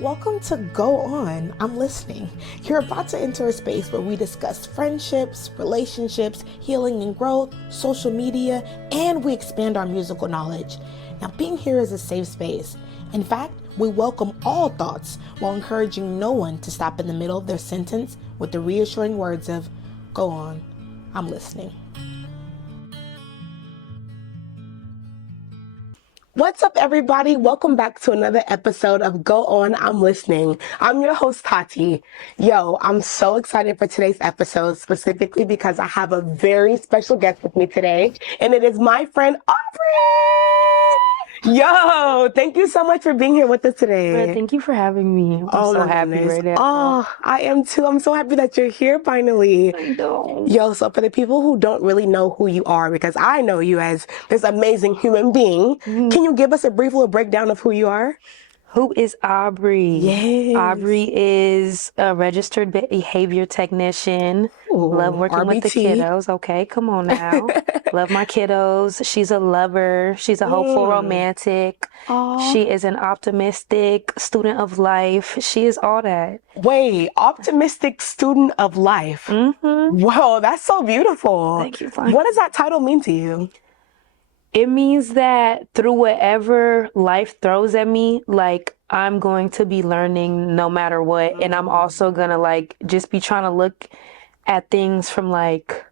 Welcome to Go On, I'm Listening. You're about to enter a space where we discuss friendships, relationships, healing and growth, social media, and we expand our musical knowledge. Now, being here is a safe space. In fact, we welcome all thoughts while encouraging no one to stop in the middle of their sentence with the reassuring words of, "Go on, I'm listening." What's up, everybody? Welcome back to another episode of Go On, I'm Listening. I'm your host, Taty. Yo, I'm so excited for today's episode, specifically because I have a very special guest with me today, and it is my friend, Aubrey! Yo, thank you so much for being here with us today. Thank you for having me. I'm so happy goodness. right now. Oh, I am too. I'm so happy that you're here finally. I know. Yo, so for the people who don't really know who you are, because I know you as this amazing human being, can you give us a brief little breakdown of who you are? Who is Aubrey? Yes. Aubrey is a registered behavior technician. Ooh, Love working with the RBT. kiddos. Okay, come on now. Love my kiddos. She's a lover. She's a hopeful romantic. Aw. She is an optimistic student of life. She is all that. Wait, optimistic student of life. Whoa, that's so beautiful. Thank you. What does that title mean to you? It means that through whatever life throws at me, like I'm going to be learning no matter what. And I'm also gonna like just be trying to look at things from like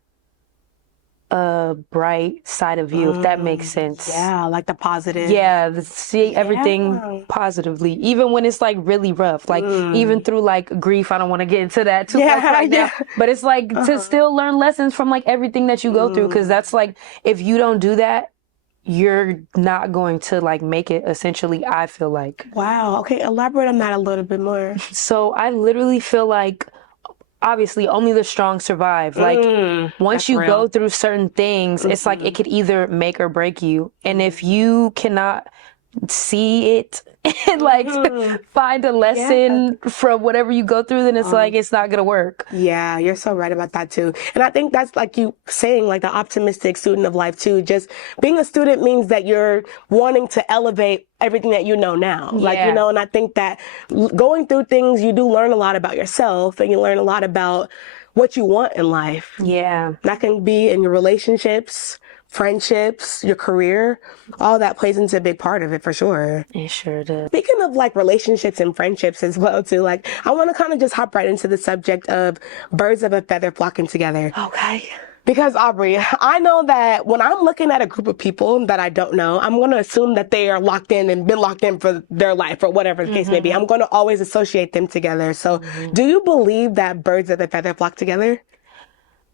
a bright side of view, if that makes sense. Yeah, like the positive. Yeah, see everything positively, even when it's like really rough, like even through like grief. I don't want to get into that too much right now, but it's like to still learn lessons from like everything that you go through, because that's like, if you don't do that, you're not going to like make it, essentially, I feel like. Wow. Okay, elaborate on that a little bit more. So I literally feel like, obviously, only the strong survive. Like once you go through certain things, it's like it could either make or break you. And if you cannot see it and like find a lesson from whatever you go through, then it's like it's not gonna work. Yeah, you're so right about that too. And I think that's like you saying, like the optimistic student of life too. Just being a student means that you're wanting to elevate everything that you know now. Like, you know, and I think that going through things, you do learn a lot about yourself, and you learn a lot about what you want in life. Yeah. That can be in your relationships, friendships, your career. All that plays into a big part of it for sure. It sure does. Speaking of like relationships and friendships as well too, like I want to kind of just hop right into the subject of birds of a feather flocking together. Okay. Because Aubrey, I know that when I'm looking at a group of people that I don't know, I'm going to assume that they are locked in and been locked in for their life or whatever the case may be. I'm going to always associate them together. So do you believe that birds of a feather flock together?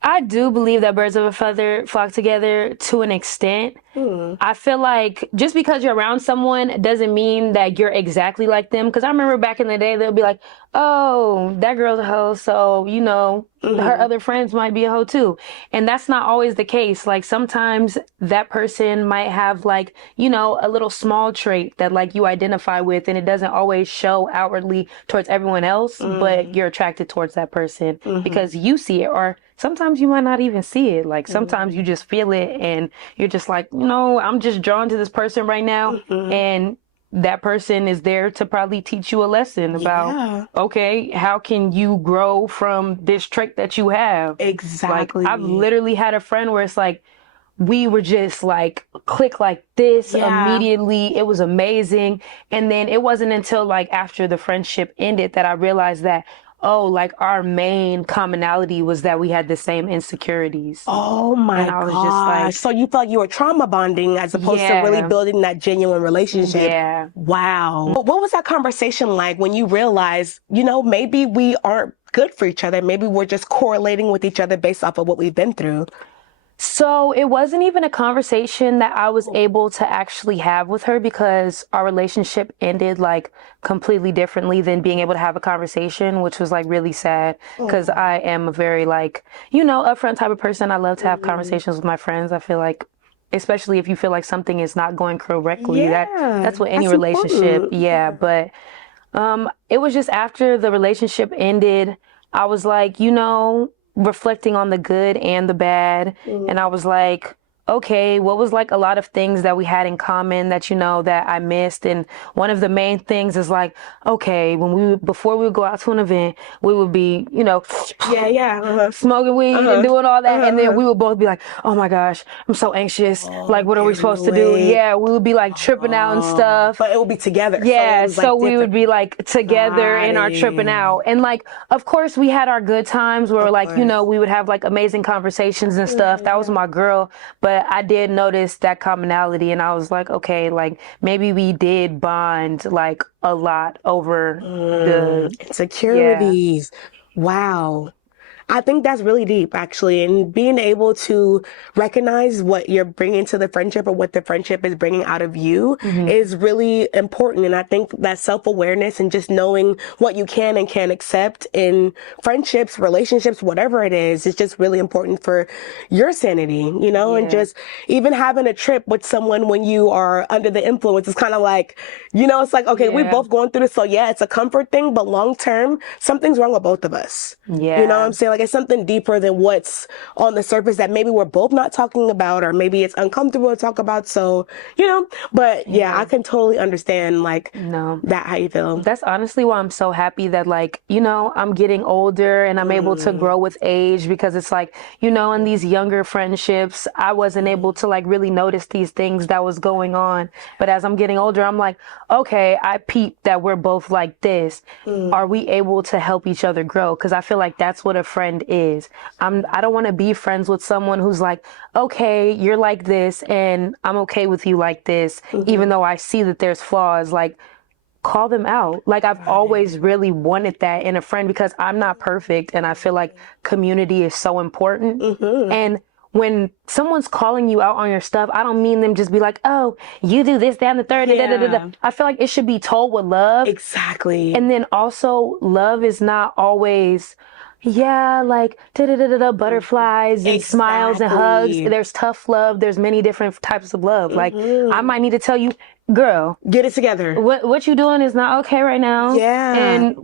I do believe that birds of a feather flock together to an extent. I feel like just because you're around someone doesn't mean that you're exactly like them. Because I remember back in the day, they'll be like, oh, that girl's a hoe, so, you know, her other friends might be a hoe too. And that's not always the case. Like sometimes that person might have like, you know, a little small trait that like you identify with, and it doesn't always show outwardly towards everyone else, but you're attracted towards that person because you see it. Or sometimes you might not even see it. Like sometimes you just feel it and you're just like, you know, I'm just drawn to this person right now. And that person is there to probably teach you a lesson about, okay, how can you grow from this trait that you have? Exactly. Like I've literally had a friend where it's like, we were just like click like this immediately. It was amazing. And then it wasn't until like after the friendship ended that I realized that, oh, like our main commonality was that we had the same insecurities. Oh my And I was gosh. just like, So you felt you were trauma bonding as opposed to really building that genuine relationship. yeah. Wow. What was that conversation like when you realized, you know, maybe we aren't good for each other. Maybe we're just correlating with each other based off of what we've been through. So it wasn't even a conversation that I was able to actually have with her, because our relationship ended like completely differently than being able to have a conversation, which was like really sad, because I am a very like, you know, upfront type of person. I love to have conversations with my friends. I feel like, especially if you feel like something is not going correctly, that's what any relationship. Important. But it was just after the relationship ended, I was like, you know, reflecting on the good and the bad. And I was like, okay, what was like a lot of things that we had in common that, that I missed? And one of the main things is like, okay, before we would go out to an event, we would be, smoking weed and doing all that. And then we would both be like, oh my gosh, I'm so anxious. Like, what are we supposed to do? Yeah, we would be like tripping out and stuff. But it would be together. Yeah, so we would be like together in our tripping out. And like, of course, we had our good times where like, we would have like amazing conversations and stuff. That was my girl. But I did notice that commonality and I was like, okay, like maybe we did bond like a lot over the insecurities. Yeah. Wow. I think that's really deep, actually. And being able to recognize what you're bringing to the friendship or what the friendship is bringing out of you is really important. And I think that self-awareness and just knowing what you can and can't accept in friendships, relationships, whatever it is just really important for your sanity, and just even having a trip with someone when you are under the influence is kind of like, it's like, okay, we're both going through this. So yeah, it's a comfort thing, but long term, something's wrong with both of us. Yeah. You know what I'm saying? Like it's something deeper than what's on the surface that maybe we're both not talking about, or maybe it's uncomfortable to talk about. So, but yeah, I can totally understand that, how you feel. That's honestly why I'm so happy that I'm getting older and I'm able to grow with age, because it's like, in these younger friendships, I wasn't able to like really notice these things that was going on. But as I'm getting older, I'm like, okay, I peeped that we're both like this. Are we able to help each other grow? Because I feel like that's what a friend is. I don't want to be friends with someone who's like, okay, you're like this and I'm okay with you like this, even though I see that there's flaws. Like, call them out. Like, I've always really wanted that in a friend, because I'm not perfect and I feel like community is so important. And when someone's calling you out on your stuff, I don't mean them just be like, oh, you do this, that, and the third. I feel like it should be told with love. Exactly. And then also, love is not always, like butterflies and smiles and hugs. There's tough love. There's many different types of love. Like, I might need to tell you, girl, get it together. What you doing is not okay right now. Yeah. And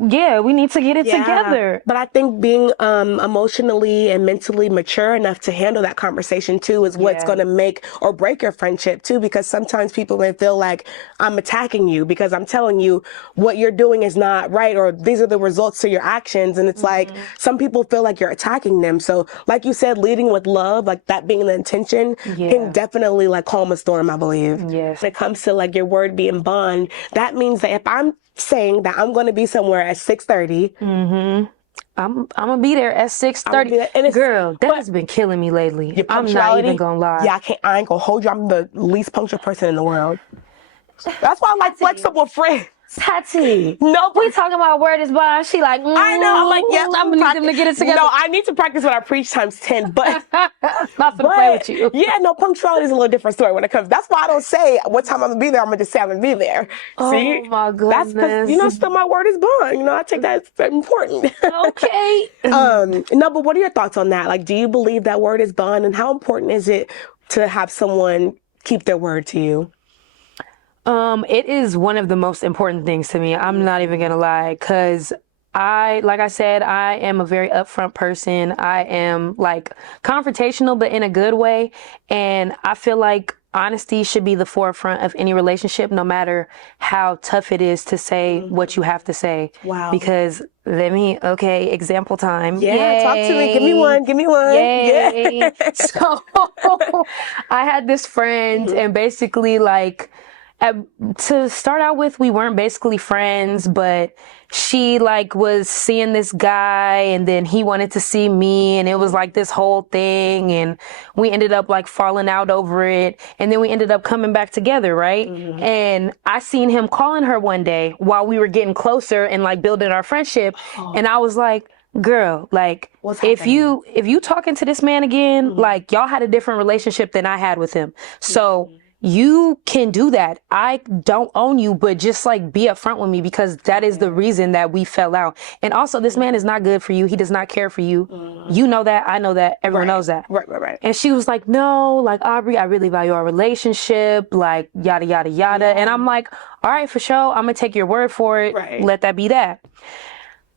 we need to get it together. But I think being emotionally and mentally mature enough to handle that conversation too is what's going to make or break your friendship too, because sometimes people may feel like I'm attacking you because I'm telling you what you're doing is not right, or these are the results to your actions. And it's like, some people feel like you're attacking them. So like you said, leading with love, like that being the intention, can definitely like calm a storm, I believe. Yes. When it comes to like your word being bond, that means that if I'm saying that I'm going to be somewhere at 6:30, I'm gonna be there at 6:30. Girl, that has been killing me lately. I'm not even gonna lie. Yeah, I ain't gonna hold you. I'm the least punctual person in the world. That's why I'm like flexible friend. Taty. No, we talking about word is bond. She like, I know. I'm like, yeah, I'm gonna need them to get it together. No, I need to practice what I preach times 10, but not gonna play with you. Yeah, no, punctuality is a little different story when it comes. That's why I don't say what time I'm gonna be there. I'm gonna just say I'm gonna be there. See? Oh my goodness. That's because still my word is bond. I take that as important. Okay. No, but what are your thoughts on that? Like, do you believe that word is bond, and how important is it to have someone keep their word to you? It is one of the most important things to me. I'm not even gonna lie, because like I said, I am a very upfront person. I am like confrontational, but in a good way. And I feel like honesty should be the forefront of any relationship, no matter how tough it is to say what you have to say. Wow. Because example time. Yeah, Yay. talk to me. Give me one. Yay. Yeah. So I had this friend, and basically to start out with, we weren't basically friends, but she was seeing this guy, and then he wanted to see me, and it was like this whole thing, and we ended up falling out over it, and then we ended up coming back together, right? And I seen him calling her one day while we were getting closer and building our friendship, and I was like, girl, if you talking to this man again, y'all had a different relationship than I had with him, so you can do that. I don't own you, but just be upfront with me, because that is the reason that we fell out. And also, this man is not good for you. He does not care for you. You know that. I know that. Everyone knows that. Right. And she was like, no, Aubrey, I really value our relationship, yada, yada, yada. And I'm like, all right, for sure. I'm going to take your word for it. Right. Let that be that.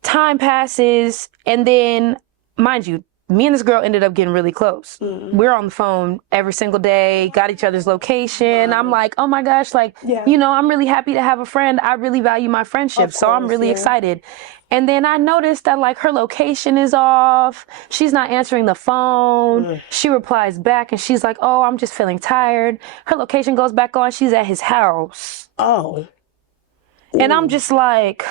Time passes. And then, mind you, me and this girl ended up getting really close. We're on the phone every single day, got each other's location. I'm like, oh my gosh, like, you know, I'm really happy to have a friend. I really value my friendship. So I'm really excited. And then I noticed that like her location is off. She's not answering the phone. She replies back and she's like, oh, I'm just feeling tired. Her location goes back on. She's at his house. Oh. And I'm just like,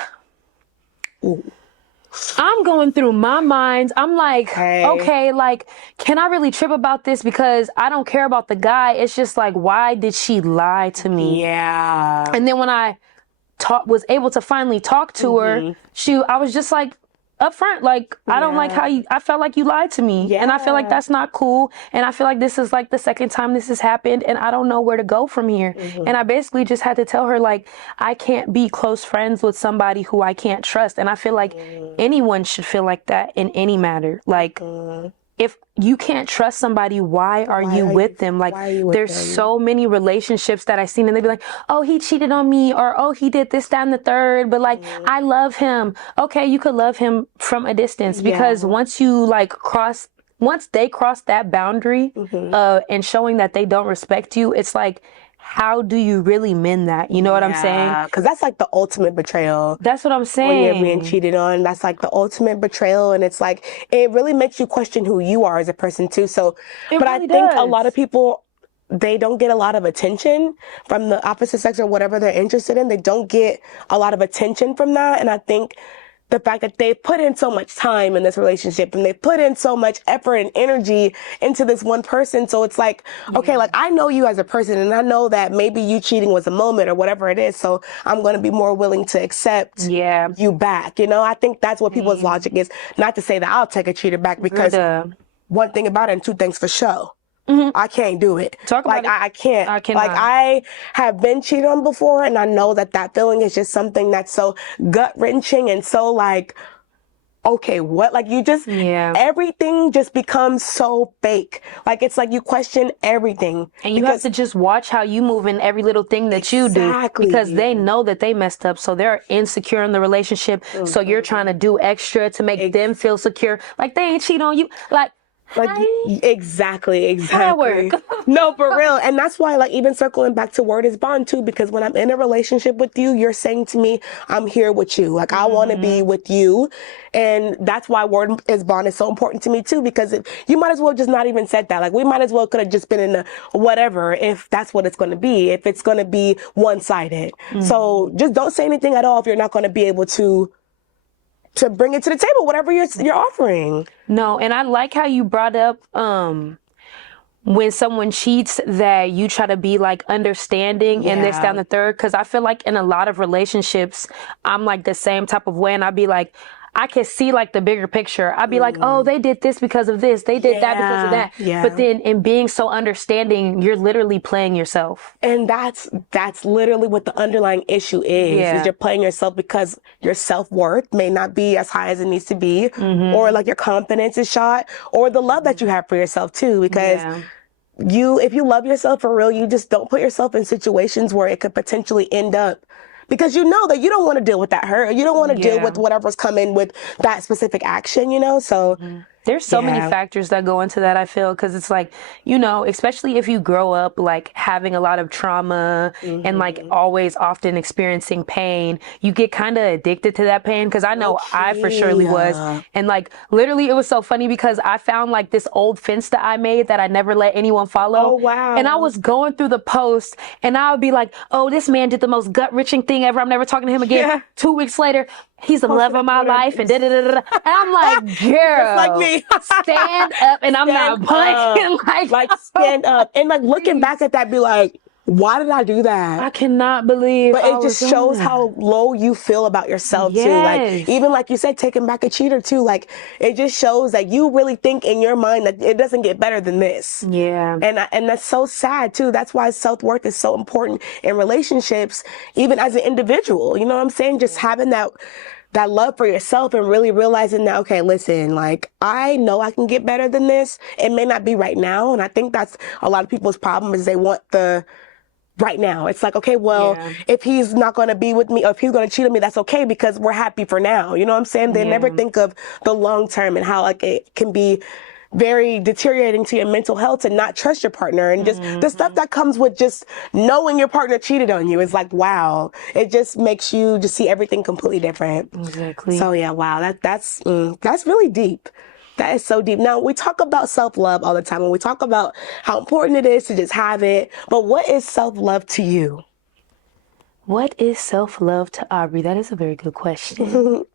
I'm going through my mind. I'm like, okay, like, can I really trip about this? Because I don't care about the guy. It's just like, why did she lie to me? Yeah. And then when I was able to finally talk to her, I was just like, upfront, like, I don't like how I felt like you lied to me. And I feel like that's not cool. And I feel like this is like the second time this has happened and I don't know where to go from here. And I basically just had to tell her, like, I can't be close friends with somebody who I can't trust. And I feel like anyone should feel like that in any matter. Like, if you can't trust somebody, why are you with them? Like, there's so many relationships that I've seen and they'd be like, oh, he cheated on me, or oh, he did this, that, and the third, but like, I love him. Okay, you could love him from a distance because once they cross that boundary and showing that they don't respect you, it's like, how do you really mend that? You know what I'm saying? Because that's like the ultimate betrayal. That's what I'm saying. When you're being cheated on, that's like the ultimate betrayal. And it's like, it really makes you question who you are as a person too. So, but I think a lot of people, they don't get a lot of attention from the opposite sex or whatever they're interested in. They don't get a lot of attention from that. And I think the fact that they put in so much time in this relationship and they put in so much effort and energy into this one person. So it's like, okay, like I know you as a person and I know that maybe you cheating was a moment or whatever it is. So I'm going to be more willing to accept you back. You know, I think that's what people's logic is. Not to say that I'll take a cheater back because one thing about it and two things for sure. I can't do it. Talk about it. I can't. I cannot. Like I have been cheated on before and I know that that feeling is just something that's so gut wrenching and so like, okay, what? Like you just, everything just becomes so fake. Like it's like you question everything. And you have to just watch how you move in every little thing that you do because they know that they messed up. So they're insecure in the relationship. So you're trying to do extra to make them feel secure. Like they ain't cheat on you. Like exactly. No, for real. And that's why, like, even circling back to word is bond too, because when I'm in a relationship with you, you're saying to me, I'm here with you. Like, I want to be with you. And that's why word is bond is so important to me too, because you might as well just not even said that. Like, we might as well could have just been in a whatever, if that's what it's going to be, if it's going to be one-sided. So just don't say anything at all if you're not going to be able to bring it to the table, whatever you're offering. No, and I like how you brought up when someone cheats that you try to be like understanding and this, down the third. Because I feel like in a lot of relationships, I'm like the same type of way. And I'd be like, I can see like the bigger picture. I'd be like, oh, they did this because of this. They did that because of that. But then in being so understanding, you're literally playing yourself. And that's literally what the underlying issue is you're playing yourself because your self-worth may not be as high as it needs to be, or like your confidence is shot, or the love that you have for yourself too, because if you love yourself for real, you just don't put yourself in situations where it could potentially end up, because you know that you don't want to deal with that hurt. You don't want to deal with whatever's coming with that specific action, you know? So there's so many factors that go into that, I feel, because it's like, you know, especially if you grow up like having a lot of trauma and like always often experiencing pain, you get kind of addicted to that pain. Because I know I for surely was. And like literally it was so funny because I found like this old fence that I made that I never let anyone follow. Oh, wow. And I was going through the post and I would be like, oh, this man did the most gut-wrenching thing ever. I'm never talking to him again. 2 weeks later, he's the love of my life and da-da-da-da-da. And I'm like, girl. Just like me. Stand up, and I'm not playing. Like stand up, and like looking back at that, be like, why did I do that? I cannot believe. But it just shows how low you feel about yourself too. Like even like you said, taking back a cheater too. Like it just shows that you really think in your mind that it doesn't get better than this. Yeah. And that's so sad too. That's why self-worth is so important in relationships, even as an individual. You know what I'm saying? Just having that love for yourself and really realizing that, okay, listen, like, I know I can get better than this. It may not be right now. And I think that's a lot of people's problem is they want the right now. It's like, okay, well, Yeah. if he's not going to be with me or if he's going to cheat on me, that's okay because we're happy for now. You know what I'm saying? They never Yeah. think of the long term and how like it can be very deteriorating to your mental health to not trust your partner and just the stuff that comes with just knowing your partner cheated on you is like, wow, it just makes you just see everything completely different. Exactly. So yeah, wow, that's really deep. That is so deep. Now, we talk about self-love all the time and we talk about how important it is to just have it. But what is self-love to you? What is self-love to Aubrey? That is a very good question.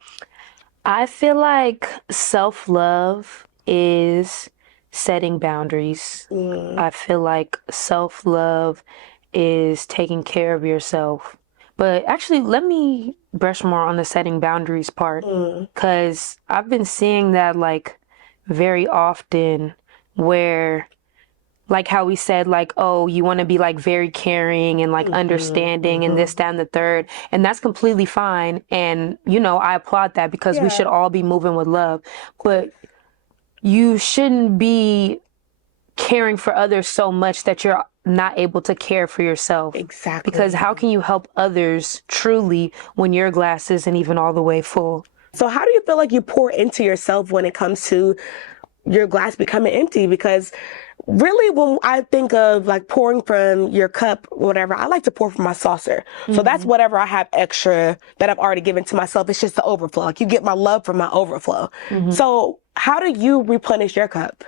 I feel like self-love is setting boundaries. I feel like self-love is taking care of yourself. But actually, let me brush more on the setting boundaries part because I've been seeing that like very often where like how we said like, oh, you want to be like very caring and like understanding and this, that, and the third. And that's completely fine. And, you know, I applaud that because we should all be moving with love. But you shouldn't be caring for others so much that you're not able to care for yourself. Exactly. Because how can you help others truly when your glass isn't even all the way full? So how do you feel like you pour into yourself when it comes to your glass becoming empty? Because really when I think of like pouring from your cup, whatever, I like to pour from my saucer. So that's whatever I have extra that I've already given to myself. It's just the overflow. Like you get my love from my overflow. So how do you replenish your cup?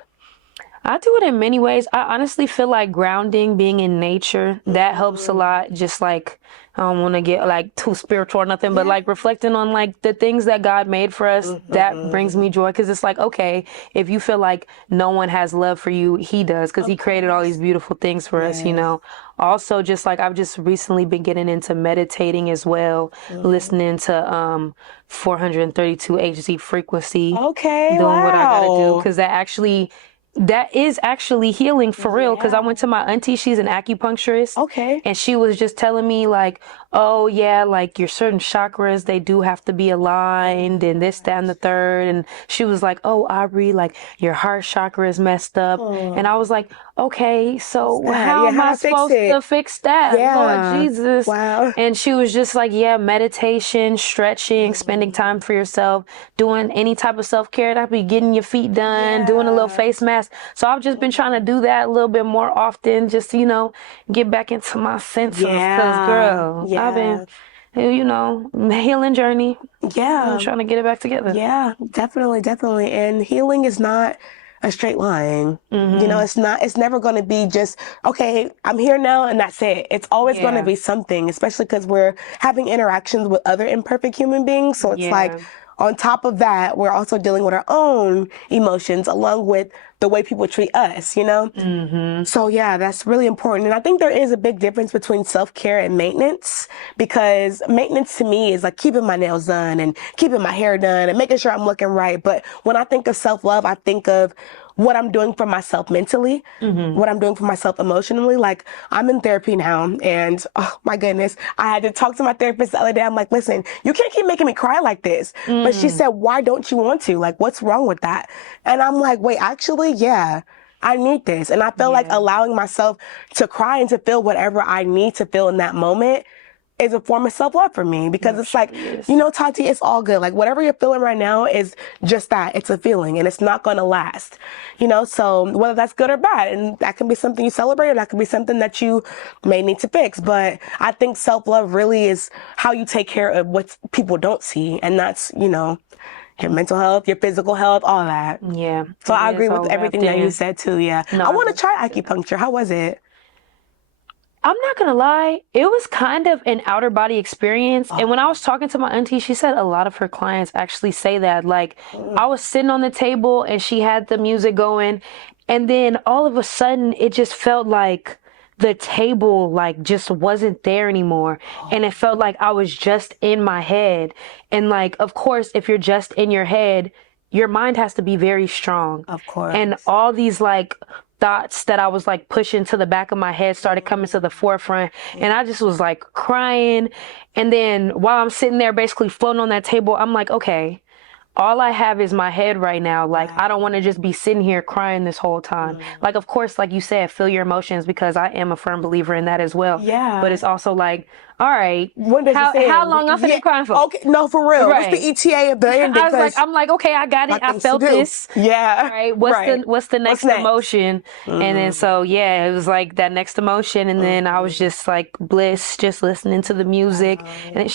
I do it in many ways. I honestly feel like grounding, being in nature, that helps a lot. Just like, I don't want to get like too spiritual or nothing, but like reflecting on like the things that God made for us, that brings me joy. Cause it's like, okay, if you feel like no one has love for you, he does. Cause he created all these beautiful things for us, you know. Also, just like I've just recently been getting into meditating as well, listening to 432 HD frequency, Okay, doing what I gotta do. wow. Cause that is actually healing for real. Cause I went to my auntie, she's an acupuncturist. Okay. And she was just telling me like, oh yeah, like your certain chakras, they do have to be aligned and this, that, and the third. And she was like, oh, Aubrey, like your heart chakra is messed up. And I was like, okay, so how Yeah, am how do I I fix supposed it? to fix that? Lord Yeah. Jesus. Wow. And she was just like, yeah, meditation, stretching, spending time for yourself, doing any type of self-care. That be getting your feet done, doing a little face mask. So I've just been trying to do that a little bit more often, just to, you know, get back into my senses. Cause girl, I've been, you know, healing journey. I'm trying to get it back together. Yeah, definitely, definitely. And healing is not a straight line. You know, it's never going to be just, okay, I'm here now and that's it. It's always going to be something, especially because we're having interactions with other imperfect human beings. So it's like, on top of that, we're also dealing with our own emotions along with the way people treat us, you know? So yeah, that's really important. And I think there is a big difference between self-care and maintenance, because maintenance to me is like keeping my nails done and keeping my hair done and making sure I'm looking right. But when I think of self-love, I think of what I'm doing for myself mentally, what I'm doing for myself emotionally. Like I'm in therapy now and oh my goodness, I had to talk to my therapist the other day. I'm like, listen, you can't keep making me cry like this. But she said, why don't you want to? Like, what's wrong with that? And I'm like, wait, actually, yeah, I need this. And I feel like allowing myself to cry and to feel whatever I need to feel in that moment is a form of self-love for me, because it's like, you know, Taty, it's all good. Like whatever you're feeling right now is just that. It's a feeling and it's not going to last, you know? So whether that's good or bad, and that can be something you celebrate or that can be something that you may need to fix. But I think self-love really is how you take care of what people don't see. And that's, you know, your mental health, your physical health, all that. Yeah. So I agree with everything that you said too. Yeah. No, I want to try acupuncture. How was it? I'm not gonna lie, it was kind of an outer body experience. And when I was talking to my auntie, she said a lot of her clients actually say that. Like, I was sitting on the table and she had the music going, and then all of a sudden it just felt like the table like just wasn't there anymore. And it felt like I was just in my head. And like, of course, if you're just in your head, your mind has to be very strong. Of course. And all these like thoughts that I was like pushing to the back of my head started coming to the forefront, and I just was like crying. And then while I'm sitting there basically floating on that table, I'm like, okay, all I have is my head right now. Like, I don't want to just be sitting here crying this whole time. Like, of course, like you said, feel your emotions, because I am a firm believer in that as well. Yeah. But it's also like, all right, when does it how long I'm finna crying for? Okay, no, for real. Right. What's the ETA of the ending? I'm like, okay, I got it. I felt this. Yeah. Right. What's the next emotion? And then so yeah, it was like that next emotion, and then I was just like bliss, just listening to the music, and then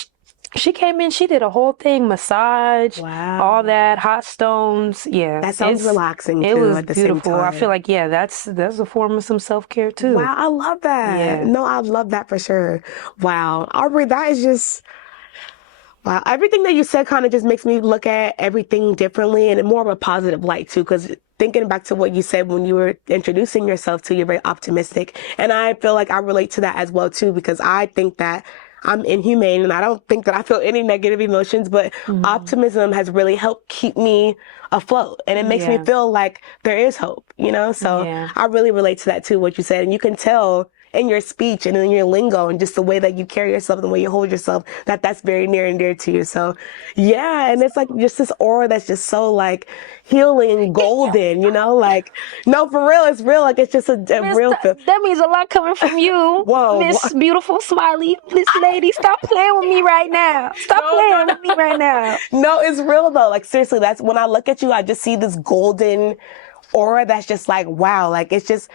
she came in, she did a whole thing, massage, all that, hot stones. Yeah. That sounds relaxing it too was at the beautiful. same time. I feel like, yeah, that's a form of some self-care too. Wow, I love that. Yeah. No, I love that for sure. Wow. Aubrey, that is just wow. Everything that you said kind of just makes me look at everything differently and in more of a positive light too, because thinking back to what you said when you were introducing yourself too, you're very optimistic. And I feel like I relate to that as well too, because I think that I'm inhumane and I don't think that I feel any negative emotions, but optimism has really helped keep me afloat. And it makes me feel like there is hope, you know? So I really relate to that too, what you said. And you can tell in your speech and in your lingo and just the way that you carry yourself, the way you hold yourself, that's very near and dear to you. So yeah, and it's like just this aura that's just so like healing, golden, you know, like, no, for real, it's real. Like, it's just a real feel. That means a lot coming from you. Whoa. Miss Beautiful Smiley, Miss Lady, stop playing with me right now. Stop playing with me right now. No, it's real though. Like, seriously, that's when I look at you, I just see this golden aura that's just like, wow, like, it's just,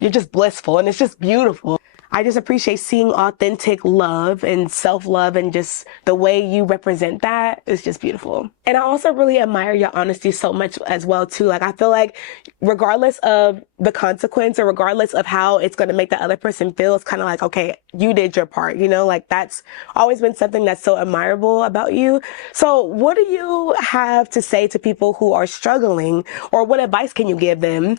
you're just blissful and it's just beautiful. I just appreciate seeing authentic love and self-love, and just the way you represent that is just beautiful. And I also really admire your honesty so much as well too. Like, I feel like regardless of the consequence or regardless of how it's going to make the other person feel, it's kind of like, okay, you did your part, you know, like that's always been something that's so admirable about you. So what do you have to say to people who are struggling, or what advice can you give them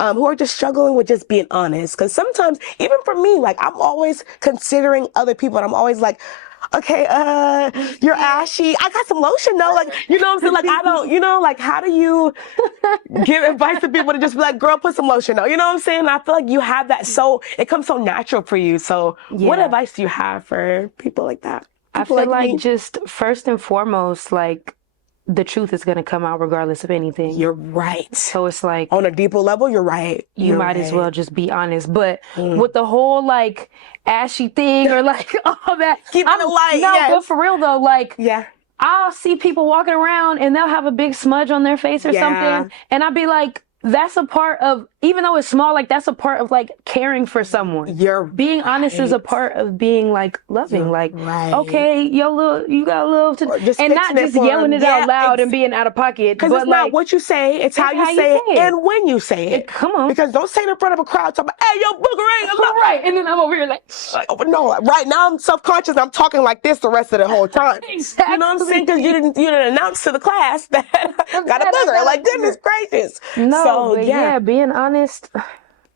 who are just struggling with just being honest? Because sometimes, even for me, like, I'm always considering other people and I'm always like, okay, you're ashy. I got some lotion though. Like, you know what I'm saying? Like, I don't, you know, like, how do you give advice to people to just be like, girl, put some lotion on? You know what I'm saying? I feel like you have that, so it comes so natural for you. So what advice do you have for people like that? I feel like just first and foremost, like, the truth is going to come out regardless of anything. You're right. So it's like, on a deeper level, you're right. You might as well just be honest. But with the whole like ashy thing or like all that, keeping it light. No, but for real though, like, yeah, I'll see people walking around and they'll have a big smudge on their face or something, and I'll be like, that's a part of, even though it's small, like, that's a part of like caring for someone. You're being honest is a part of being like loving. Like, okay, you got a little, and not just yelling it out loud and being out of pocket. Because it's not what you say, it's how you say it and when you say it. Come on. Because don't say it in front of a crowd talking about, hey, yo, booger ain't right. And then I'm over here like, no, right now I'm self-conscious. I'm talking like this the rest of the whole time. Exactly. You know what I'm saying? Because you didn't announce to the class that I got a booger. Like, goodness gracious. No, so, but yeah, being honest.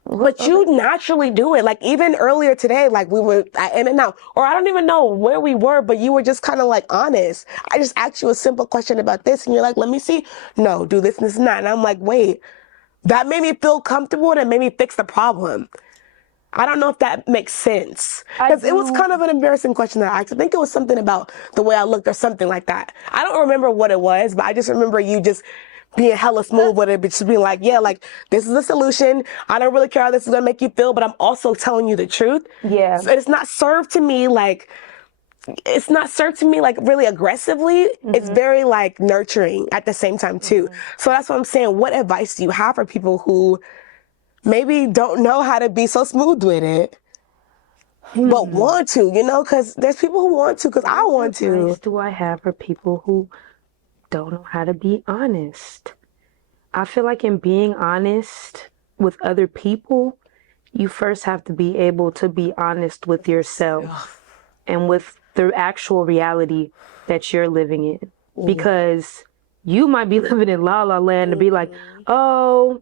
But you naturally do it. Like, even earlier today, like, we were at In-N-Out, or I don't even know where we were, but you were just kind of like honest. I just asked you a simple question about this, and you're like, let me see. No, do this and this and that. And I'm like, wait, that made me feel comfortable and it made me fix the problem. I don't know if that makes sense. Because it was kind of an embarrassing question that I asked. I think it was something about the way I looked or something like that. I don't remember what it was, but I just remember you just being hella smooth with it, but just being like, yeah, like, this is the solution. I don't really care how this is gonna make you feel, but I'm also telling you the truth. Yeah. So it's not served to me like really aggressively. It's very like nurturing at the same time too. So that's what I'm saying. What advice do you have for people who maybe don't know how to be so smooth with it, but want to, you know? Because there's people who want to, because I want to. What advice do I have for people who don't know how to be honest? I feel like in being honest with other people, you first have to be able to be honest with yourself and with the actual reality that you're living in. Because you might be living in la la land to be like, oh,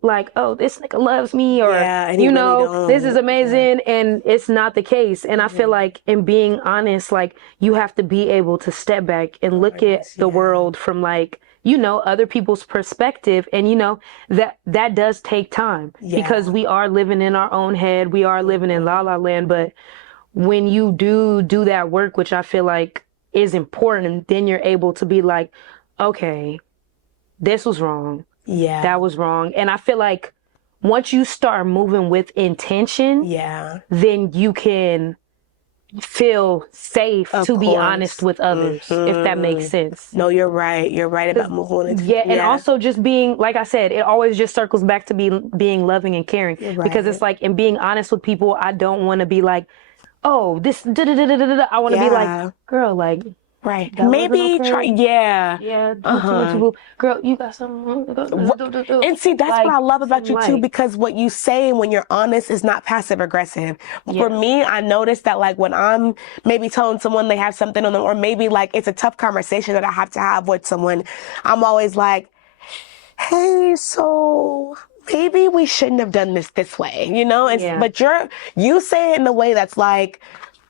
this nigga loves me, or, you know, this is amazing. And it's not the case. And I feel like in being honest, like, you have to be able to step back and look at the world from, like, you know, other people's perspective. And, you know, that does take time because we are living in our own head. We are living in la la land. But when you do that work, which I feel like is important, then you're able to be like, okay, this was wrong. Yeah. That was wrong. And I feel like once you start moving with intention, then you can feel safe to be honest with others, if that makes sense. No, you're right. You're right about moving. Yeah, and also just being, like I said, it always just circles back to being loving and caring. Because it's like, in being honest with people, I don't want to be like, oh, this, I want to be like, girl, like, right. Maybe okay. try. Yeah. Yeah. Girl, you got something wrong. And see, that's like, what I love about you too, like, because what you say when you're honest is not passive aggressive. For me, I noticed that like when I'm maybe telling someone they have something on them, or maybe like it's a tough conversation that I have to have with someone, I'm always like, hey, so maybe we shouldn't have done this way, you know? But you say it in a way that's like,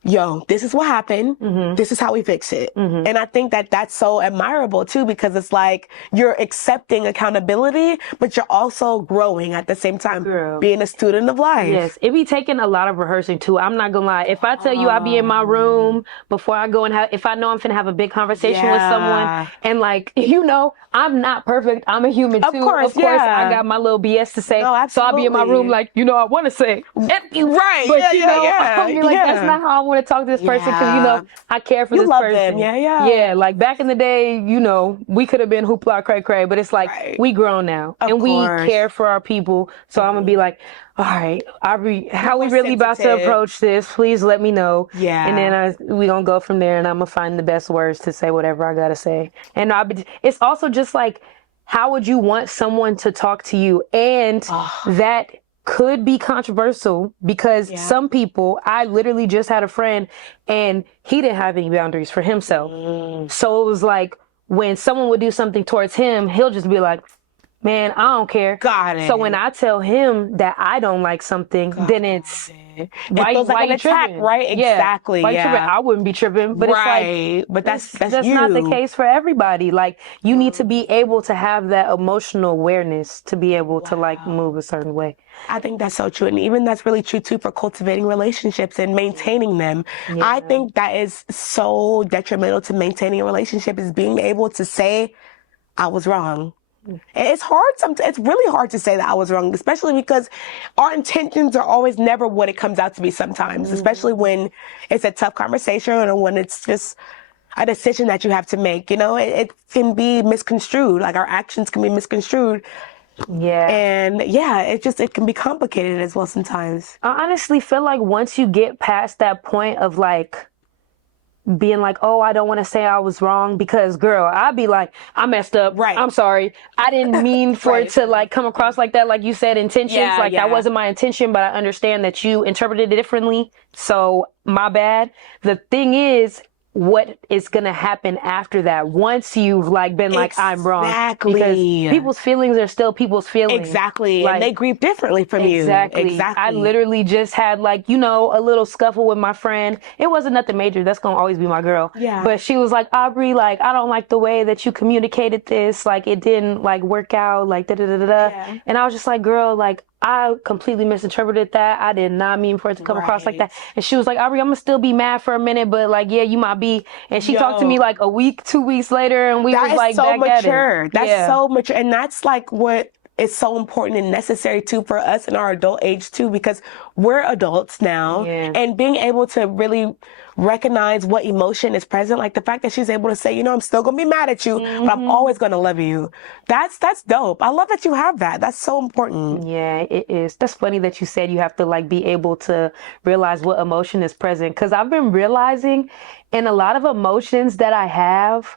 yo, this is what happened. This is how we fix it. And I think that that's so admirable too, because it's like you're accepting accountability, but you're also growing at the same time, being a student of life. Yes, it be taking a lot of rehearsing too. I'm not gonna lie. If I tell you I be in my room before I go and if I know I'm finna have a big conversation with someone, and like, you know, I'm not perfect. I'm a human too. Of course, I got my little BS to say. No, so I'll be in my room like, you know, I want to say, right, but you know, I'll be like, that's not how I want to talk to this person, because you know, I care for this person. Them. Yeah. Like back in the day, you know, we could have been hoopla cray cray, but it's like we grown now and we care for our people. So I'm gonna be like, all right, Aubrey, how we really about to approach this? Please let me know. Yeah. And then we gonna go from there, and I'm gonna find the best words to say whatever I gotta say. And it's also just like, how would you want someone to talk to you? And that could be controversial, because some people, I literally just had a friend and he didn't have any boundaries for himself. So it was like, when someone would do something towards him, he'll just be like, man, I don't care. Got it. So when I tell him that I don't like something, then it's why you tripping? Right? Exactly. Why you tripping? I wouldn't be tripping, but it's like, but that's not the case for everybody. Like, you need to be able to have that emotional awareness to be able to like move a certain way. I think that's so true. And even that's really true too for cultivating relationships and maintaining them. I think that is so detrimental to maintaining a relationship, is being able to say, I was wrong. It's hard. It's really hard to say that I was wrong, especially because our intentions are always never what it comes out to be sometimes, especially when it's a tough conversation or when it's just a decision that you have to make. You know, it can be misconstrued. Like, our actions can be misconstrued. Yeah. And it can be complicated as well sometimes. I honestly feel like once you get past that point of like, being like, oh, I don't want to say I was wrong, because girl, I'd be like, I messed up. Right. I'm sorry. I didn't mean for it to like come across like that. Like you said, intentions, that wasn't my intention, but I understand that you interpreted it differently. So my bad. The thing is, what is going to happen after that once you've like been like, I'm wrong. Exactly. Because people's feelings are still people's feelings. Exactly. Like, and they grieve differently from you. Exactly. I literally just had like, you know, a little scuffle with my friend. It wasn't nothing major. That's going to always be my girl. Yeah. But she was like, Aubrey, like, I don't like the way that you communicated this. Like, it didn't like work out, like Yeah. And I was just like, girl, like, I completely misinterpreted that. I did not mean for it to come across like that. And she was like, Aubrey, I'm gonna still be mad for a minute, but like, yeah, you might be. And she talked to me like a week, 2 weeks later, and we was like back mature. at it. That's so mature. And that's like what is so important and necessary too for us in our adult age too, because we're adults now, and being able to really recognize what emotion is present, like the fact that she's able to say, you know, I'm still gonna be mad at you, but I'm always gonna love you. That's dope. I love that you have that. That's so important. Yeah, it is. That's funny that you said you have to like be able to realize what emotion is present, because I've been realizing in a lot of emotions that I have,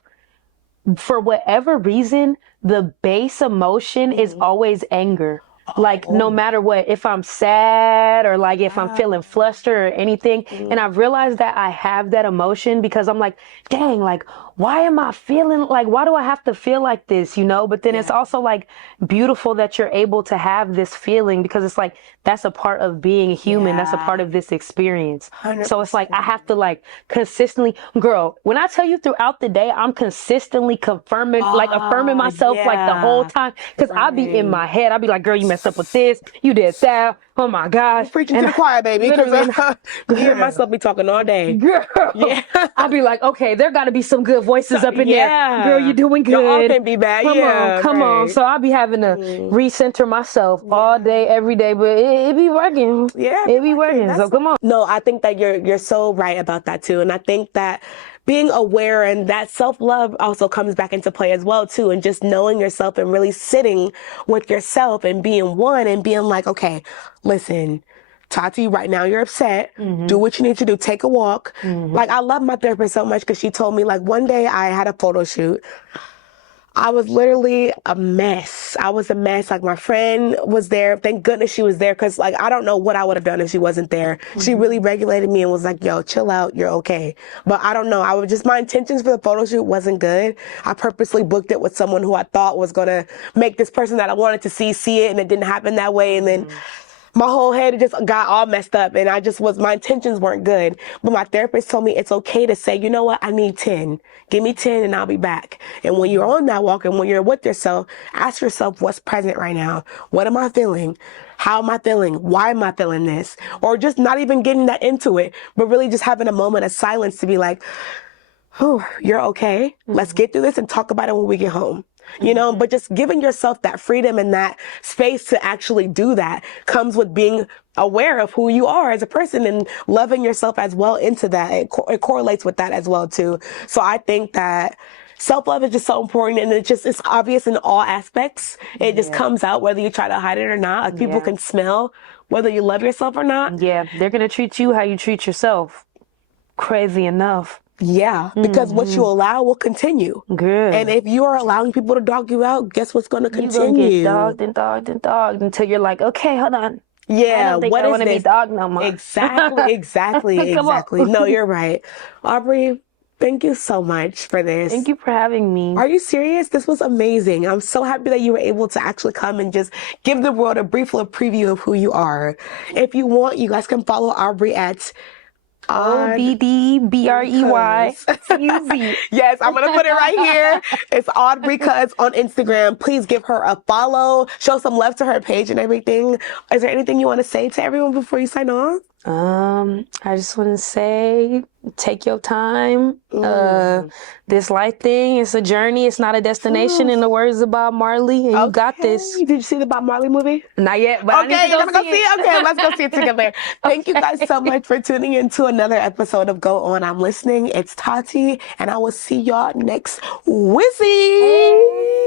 for whatever reason, the base emotion is always anger. Like, no matter what, if I'm sad or like if I'm feeling flustered or anything. And I've realized that I have that emotion because I'm like, dang, like, why am I feeling like, why do I have to feel like this, you know? But then it's also like beautiful that you're able to have this feeling, because it's like, that's a part of being human. That's a part of this experience. 100%. So it's like, I have to like consistently, girl, when I tell you throughout the day, I'm consistently affirming myself like the whole time. Cause I be in my head. I be like, girl, you messed up with this. You did that. Oh my gosh. Preaching to the choir, baby. Because me and myself be talking all day. Girl. Yeah. I'll be like, okay, there got to be some good voices up in there. Girl, you doing good. Y'all all can be bad. Come on. So I'll be having to recenter myself all day, every day, but it be working. Yeah. It be working. So come on. No, I think that you're so right about that too. And I think that being aware and that self-love also comes back into play as well too. And just knowing yourself and really sitting with yourself and being one and being like, okay, listen, Taty, right now you're upset. Do what you need to do. Take a walk. Like, I love my therapist so much because she told me, like, one day I had a photo shoot. I was literally a mess. I was a mess. Like, my friend was there. Thank goodness she was there because, like, I don't know what I would have done if she wasn't there. She really regulated me and was like, yo, chill out. You're okay. But I don't know. My intentions for the photo shoot wasn't good. I purposely booked it with someone who I thought was going to make this person that I wanted to see it, and it didn't happen that way. And then my whole head just got all messed up, and my intentions weren't good. But my therapist told me it's okay to say, you know what, I need 10. Give me 10 and I'll be back. And when you're on that walk and when you're with yourself, ask yourself what's present right now. What am I feeling? How am I feeling? Why am I feeling this? Or just not even getting that into it, but really just having a moment of silence to be like, oh, you're okay. Let's get through this and talk about it when we get home. You know, but just giving yourself that freedom and that space to actually do that comes with being aware of who you are as a person and loving yourself as well into that. It correlates with that as well, too. So I think that self-love is just so important, and it's obvious in all aspects. It just comes out whether you try to hide it or not. Like, people can smell whether you love yourself or not. Yeah, they're going to treat you how you treat yourself. Crazy enough. Yeah, because what you allow will continue. Good. And if you are allowing people to dog you out, guess what's going to continue? You're going to get dogged and dogged until you're like, okay, hold on. Yeah, I don't think I want to be dogged no more. Exactly. No, you're right. Aubrey, thank you so much for this. Thank you for having me. Are you serious? This was amazing. I'm so happy that you were able to actually come and just give the world a brief little preview of who you are. If you want, you guys can follow Aubrey at ODDBREYCUZ. Yes, I'm going to put it right here. It's Aubrey Cuz on Instagram. Please give her a follow. Show some love to her page and everything. Is there anything you want to say to everyone before you sign off? I just want to say, take your time. This life thing, it's a journey. It's not a destination, in the words of Bob Marley. And you got this. Did you see the Bob Marley movie? Not yet, but okay, you're gonna go see it. Okay, let's go see it together. Thank you guys so much for tuning in to another episode of Go On, I'm Listening. It's Taty, and I will see y'all next Wizzy. Hey.